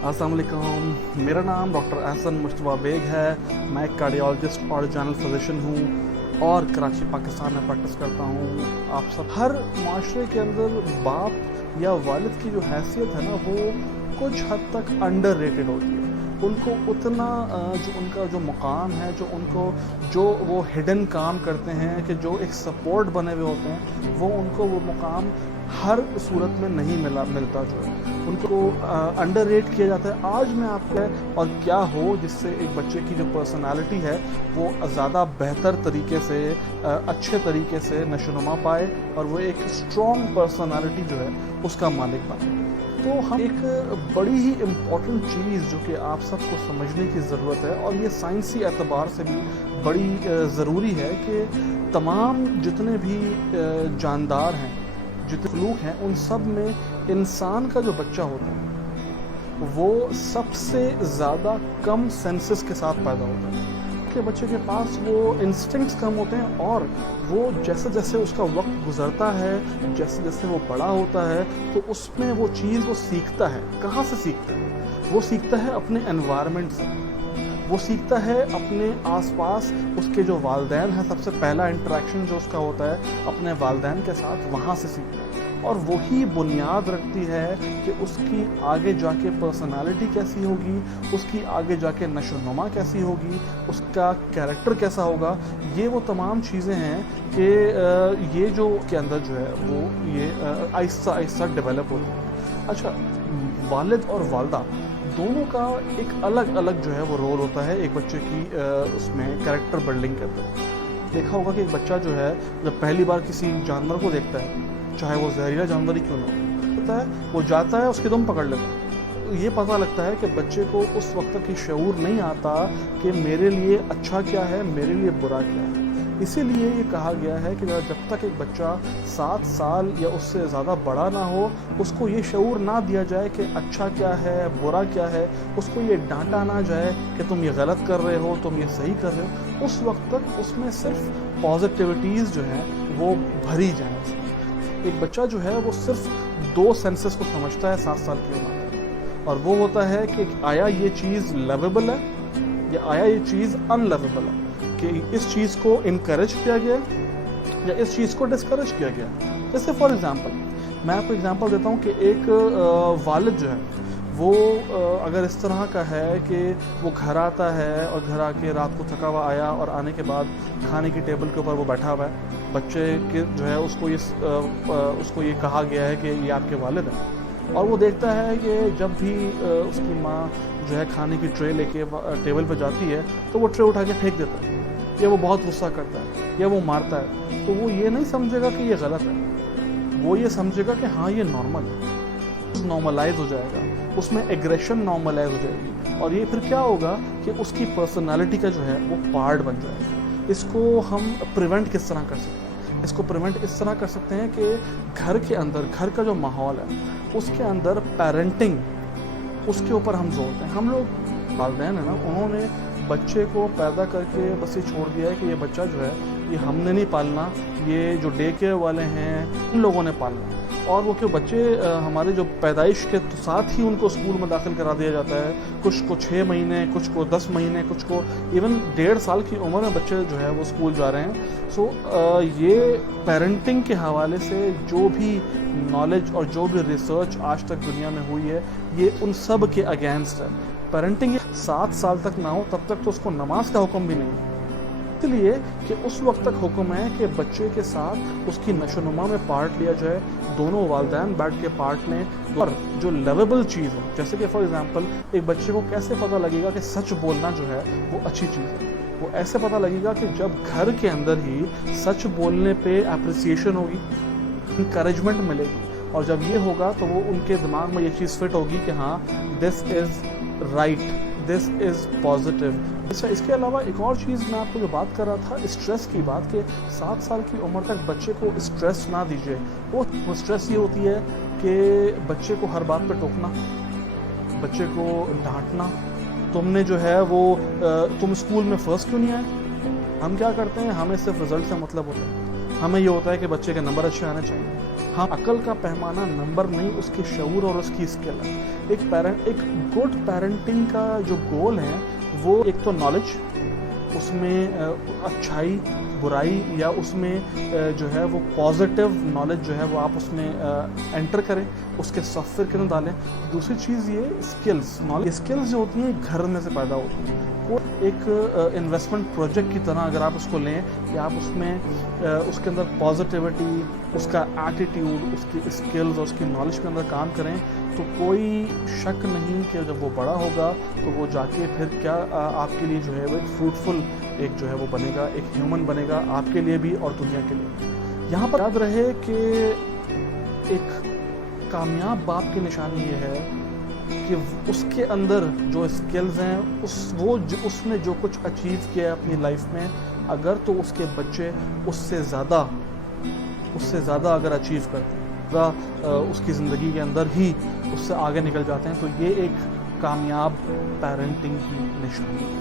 अस्सलाम वालेकुम, मेरा नाम डॉक्टर एहसन मुश्तबा बेग है। मैं एक कार्डियोलॉजिस्ट और जनरल फिजिशियन हूँ और कराची पाकिस्तान में प्रैक्टिस करता हूँ। आप सब हर माशरे के अंदर बाप या वालिद की जो हैसियत है ना, वो कुछ हद तक अंडर रेटेड होती है। उनको उतना जो उनका जो मुकाम है, जो वो हिडन काम करते हैं कि जो एक सपोर्ट बने हुए होते हैं, वो उनको वो मुकाम हर सूरत में नहीं मिलता जो है उनको अंडर रेट किया जाता है। आज मैं आपको और क्या हो जिससे एक बच्चे की जो पर्सनालिटी है वो ज़्यादा बेहतर तरीके से अच्छे तरीके से नशोनुमा पाए और वो एक स्ट्रॉन्ग पर्सनालिटी जो है उसका मालिक बने। तो हम एक बड़ी ही इम्पॉर्टेंट चीज़ जो कि आप सबको समझने की ज़रूरत है और ये साइंसी एतबार से भी बड़ी ज़रूरी है कि तमाम जितने भी जानदार हैं, जितने मखलूक हैं, उन सब में इंसान का जो बच्चा होता है वो सबसे ज़्यादा कम सेंसेस के साथ पैदा होता है। के बच्चे के पास वो इंस्टिंक्ट्स कम होते हैं और वो जैसे जैसे उसका वक्त गुजरता है, जैसे जैसे वो बड़ा होता है, तो उसमें वो चीज़ वो सीखता है। कहाँ से सीखता है? वो सीखता है अपने एनवायरनमेंट से, वो सीखता है अपने आसपास उसके जो वालिदैन हैं। सबसे पहला इंटरेक्शन जो उसका होता है अपने वालिदैन के साथ, वहाँ से सीखता है और वही बुनियाद रखती है कि उसकी आगे जाके पर्सनालिटी कैसी होगी, उसकी आगे जाके नशोनुमा कैसी होगी, उसका कैरेक्टर कैसा होगा। ये वो तमाम चीज़ें हैं कि ये जो के अंदर जो है वो ये आहिस्ता आहिस्ता डेवलप होती है। अच्छा, वालिद और वालदा दोनों का एक अलग अलग जो है वो रोल होता है एक बच्चे की उसमें कैरेक्टर बिल्डिंग के अंदर। देखा होगा कि एक बच्चा जो है जब पहली बार किसी जानवर को देखता है, चाहे वो जहरीला जानवर ही क्यों ना होता है, वो जाता है उसकी दुम पकड़ लेता है। तो ये पता लगता है कि बच्चे को उस वक्त तक ये शऊर नहीं आता कि मेरे लिए अच्छा क्या है, मेरे लिए बुरा क्या है। इसीलिए ये कहा गया है कि जब तक एक बच्चा 7 साल या उससे ज़्यादा बड़ा ना हो, उसको ये शऊर ना दिया जाए कि अच्छा क्या है, बुरा क्या है, उसको ये डांटा ना जाए कि तुम ये गलत कर रहे हो, तुम ये सही कर रहे हो, उस वक्त तक उसमें सिर्फ पॉजिटिविटीज़ जो हैं वो भरी जाएँ। एक बच्चा जो है वो सिर्फ 2 सेंसेस को समझता है 7 साल की उम्र में, और वो होता है कि आया ये चीज़ लवेबल है या आया ये चीज़ अनलवेबल है, कि इस चीज़ को इनकरेज किया गया या इस चीज़ को डिस्करेज किया गया। जैसे फॉर एग्जांपल मैं आपको एग्जांपल देता हूँ कि एक वालिद जो है वो अगर इस तरह का है कि वो घर आता है और घर आके रात को थका हुआ आया और आने के बाद खाने की टेबल के ऊपर वो बैठा हुआ है, बच्चे के जो है उसको ये कहा गया है कि ये आपके वालिद हैं, और वो देखता है कि जब भी उसकी माँ जो है खाने की ट्रे लेके टेबल पर जाती है तो वो ट्रे उठा के फेंक देता है, या वो बहुत गुस्सा करता है या वो मारता है, तो वो ये नहीं समझेगा कि ये गलत है, वो ये समझेगा कि हाँ ये नॉर्मल है, नॉर्मलाइज हो जाएगा, उसमें एग्रेशन नॉर्मलाइज हो जाएगी, और ये फिर क्या होगा कि उसकी पर्सनालिटी का जो है वो पार्ट बन जाएगा। इसको हम प्रिवेंट किस तरह कर सकते हैं? इसको प्रिवेंट इस तरह कर सकते हैं कि घर के अंदर, घर का जो माहौल है उसके अंदर पेरेंटिंग, उसके ऊपर हम जोर दें। हम लोग वालिदैन है ना, उन्होंने बच्चे को पैदा करके बस ये छोड़ दिया है कि ये बच्चा जो है ये हमने नहीं पालना, ये जो डे केयर वाले हैं उन लोगों ने पालना। और वो क्यों बच्चे हमारे जो पैदाइश के साथ ही उनको स्कूल में दाखिल करा दिया जाता है, कुछ को 6 महीने, कुछ को 10 महीने, कुछ को इवन 1.5 साल की उम्र में बच्चे जो है वो स्कूल जा रहे हैं। सो ये पेरेंटिंग के हवाले से जो भी नॉलेज और जो भी रिसर्च आज तक दुनिया में हुई है, ये उन सब के अगेंस्ट है। पेरेंटिंग 7 साल तक ना हो तब तक तो उसको नमाज का हुक्म भी नहीं है, इसलिए कि उस वक्त तक हुक्म है कि बच्चे के साथ उसकी नशोनुमा में पार्ट लिया जाए, दोनों वालिदैन बैठ के पार्ट लें। और जो लवेबल चीज़ है, जैसे कि फॉर एग्जांपल एक बच्चे को कैसे पता लगेगा कि सच बोलना जो है वो अच्छी चीज़ है? वो ऐसे पता लगेगा कि जब घर के अंदर ही सच बोलने पे एप्रिसिएशन होगी, इंकरेजमेंट मिलेगी, और जब ये होगा तो वो उनके दिमाग में ये चीज़ फिट होगी कि हाँ this is right, this is positive. अच्छा, इसके अलावा एक और चीज़ मैं आपको जो बात कर रहा था स्ट्रेस की बात, कि 7 साल की उम्र तक बच्चे को स्ट्रेस ना दीजिए। वो स्ट्रेस ये होती है कि बच्चे को हर बात पे टोकना, बच्चे को डांटना, तुमने जो है वो तुम स्कूल में फ़र्स्ट क्यों नहीं आए। हम क्या करते हैं, हमें सिर्फ रिजल्ट से मतलब होता है, हमें ये होता है कि बच्चे के नंबर अच्छे आने चाहिए, हाँ, अकल का पैमाना नंबर नहीं, उसकी शऊर और उसकी स्किल है। एक गुड पेरेंटिंग का जो गोल है वो एक तो नॉलेज, उसमें अच्छाई बुराई या उसमें जो है वो पॉजिटिव नॉलेज जो है वो आप उसमें एंटर करें, उसके सॉफ्टवेयर के अंदर डालें। दूसरी चीज़ ये स्किल्स, नॉलेज स्किल्स जो होती हैं घर में से पैदा होती हैं। वो एक इन्वेस्टमेंट प्रोजेक्ट की तरह अगर आप उसको लें कि आप उसमें उसके अंदर पॉजिटिविटी, उसका एटीट्यूड, उसकी स्किल्स और उसकी नॉलेज के अंदर काम करें, तो कोई शक नहीं कि जब वो बड़ा होगा तो वो जाके फिर क्या आपके लिए जो है वो एक फ्रूटफुल एक जो है वो बनेगा, एक ह्यूमन बनेगा आपके लिए भी और दुनिया के लिए। यहाँ पर याद रहे कि एक कामयाब बाप की निशानी ये है कि उसके अंदर जो स्किल्स हैं उसने जो कुछ अचीव किया है अपनी लाइफ में, अगर तो उसके बच्चे उससे ज़्यादा अगर अचीव करते हैं, उसकी ज़िंदगी के अंदर ही उससे आगे निकल जाते हैं, तो ये एक कामयाब पेरेंटिंग की निशानी है।